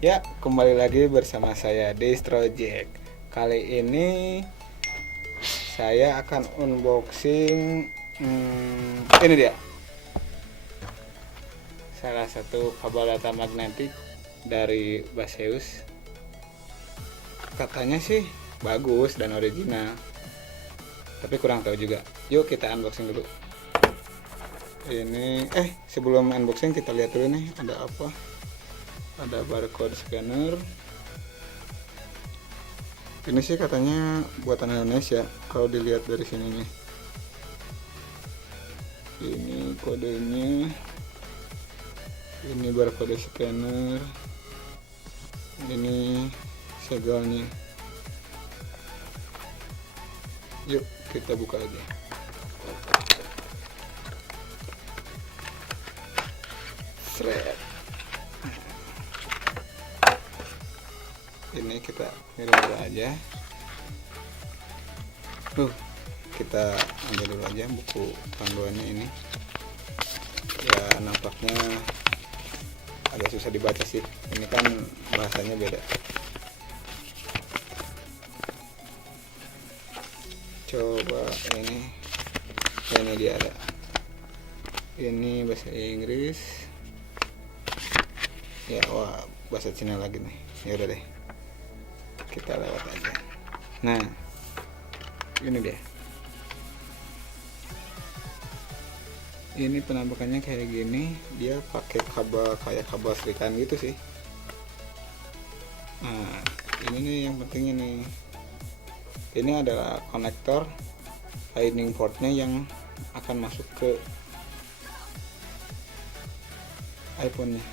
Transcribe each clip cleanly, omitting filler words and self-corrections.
Ya, kembali lagi bersama saya Destroject. Kali ini saya akan unboxing ini dia. Salah satu kabel data magnetik dari Baseus. Katanya sih bagus dan original. Tapi kurang tahu juga. Yuk kita unboxing dulu. Ini sebelum unboxing kita lihat dulu nih ada apa. Ada barcode scanner. Ini sih katanya buatan Indonesia kalau dilihat dari sini nih. Ini kodenya. Ini barcode scanner. Ini segelnya. Yuk kita buka aja. Seret. Ini kita miring dulu aja. Kita ambil dulu aja buku panduannya ini. Ya nampaknya agak susah dibaca sih. Ini kan bahasanya beda. Coba ini dia ada. Ini bahasa Inggris. Ya wah bahasa Cina lagi nih. Ya udah deh. Kita lewat aja. Nah, ini dia. Ini penampakannya kayak gini. Dia pakai kabel kayak kabel serikan gitu sih. Nah, ini nih yang penting ini. Ini adalah konektor lightning portnya yang akan masuk ke iPhone-nya.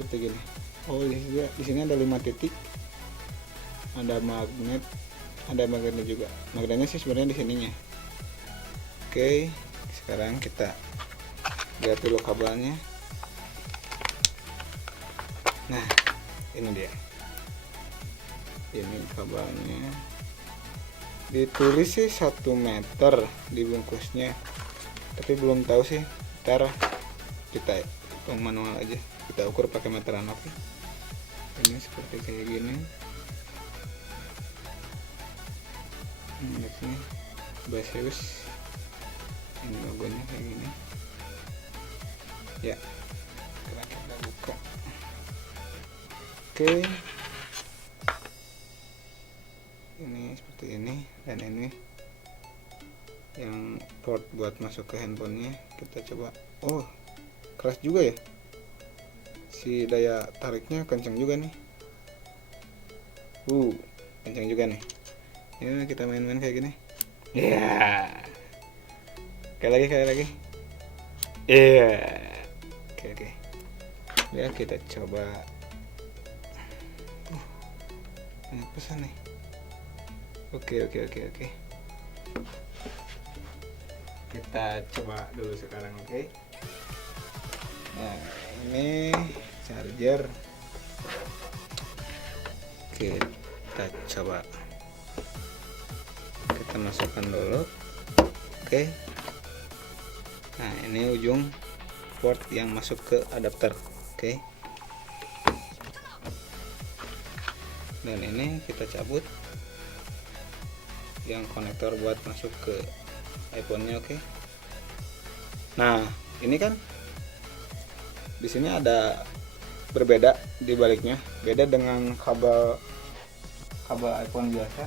Seperti gini. Oh, di sini ada 5 titik. Ada magnetnya juga. Magnetnya sih sebenarnya di sininya. Oke, sekarang kita lihat dulu kabelnya. Nah, ini dia. Ini kabelnya. Ditulis sih 1 meter di bungkusnya. Tapi belum tahu sih. Ntar kita hitung manual aja. Kita ukur pakai meteran, oke. Ini seperti kayak gini. Ini Baseus. Ini logonya kayak gini. Ya, sekarang kita buka. Oke. Ini seperti ini dan ini yang port buat masuk ke handphonenya. Kita coba. Oh, keras juga ya. Si daya tariknya kencang juga nih. Kencang juga nih. Ya kita main-main kayak gini. Ya. Kayak lagi. Iya. Oke. Ya kita coba. Banyak pesan nih. Oke. Kita coba dulu sekarang, oke. Nah, ini charger. Kita coba. Kita masukkan dulu. Oke. Nah, ini ujung port yang masuk ke adapter. Oke. Dan ini kita cabut yang konektor buat masuk ke iPhone-nya, oke. Nah, ini kan di sini ada berbeda di baliknya, beda dengan kabel iPhone biasa.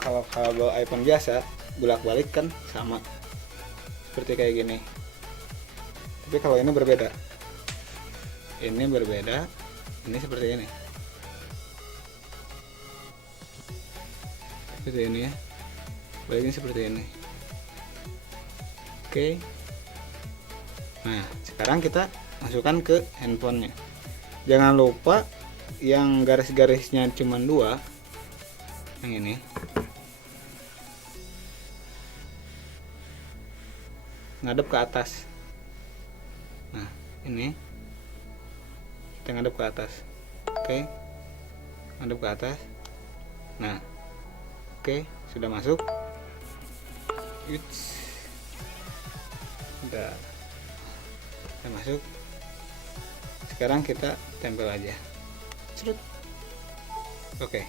Kalau kabel iPhone biasa bolak-balik kan sama seperti kayak gini. Tapi kalau ini berbeda. Ini berbeda. Ini seperti ini. Seperti ini ya. Baliknya seperti ini. Oke. Nah, sekarang kita masukkan ke handphonenya. Jangan lupa yang garis-garisnya cuma 2. Yang ini. Ngadep ke atas. Nah, ini kita ngadep ke atas. Oke. Ngadep ke atas. Nah, oke, sudah masuk. Udah masuk. Sekarang kita tempel aja. Cerut. Oke.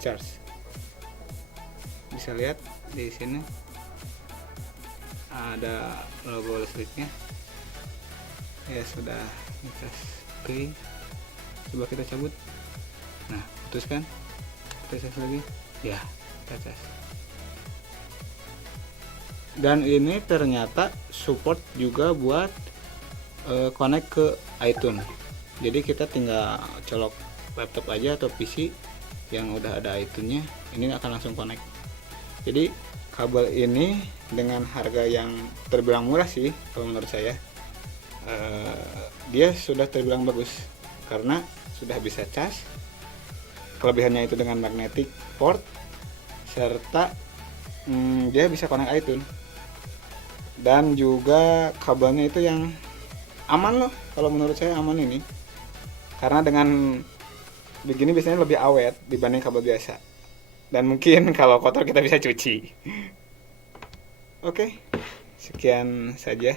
Charge. Bisa lihat di sini ada logo listriknya. Ya sudah, kita oke. Coba kita cabut. Nah, putuskan. Kita cas lagi. Ya, kita cas. Dan ini ternyata support juga buat connect ke iTunes. Jadi kita tinggal colok laptop aja atau PC yang udah ada iTunes-nya, ini akan langsung connect. Jadi kabel ini dengan harga yang terbilang murah sih kalau menurut saya, dia sudah terbilang bagus karena sudah bisa cas. Kelebihannya itu dengan magnetic port serta dia bisa connect iTunes. Dan juga kabelnya itu yang aman loh, kalau menurut saya aman ini, karena dengan begini biasanya lebih awet dibanding kabel biasa. Dan mungkin kalau kotor kita bisa cuci. Oke, sekian saja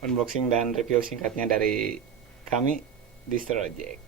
unboxing dan review singkatnya dari kami Distroject.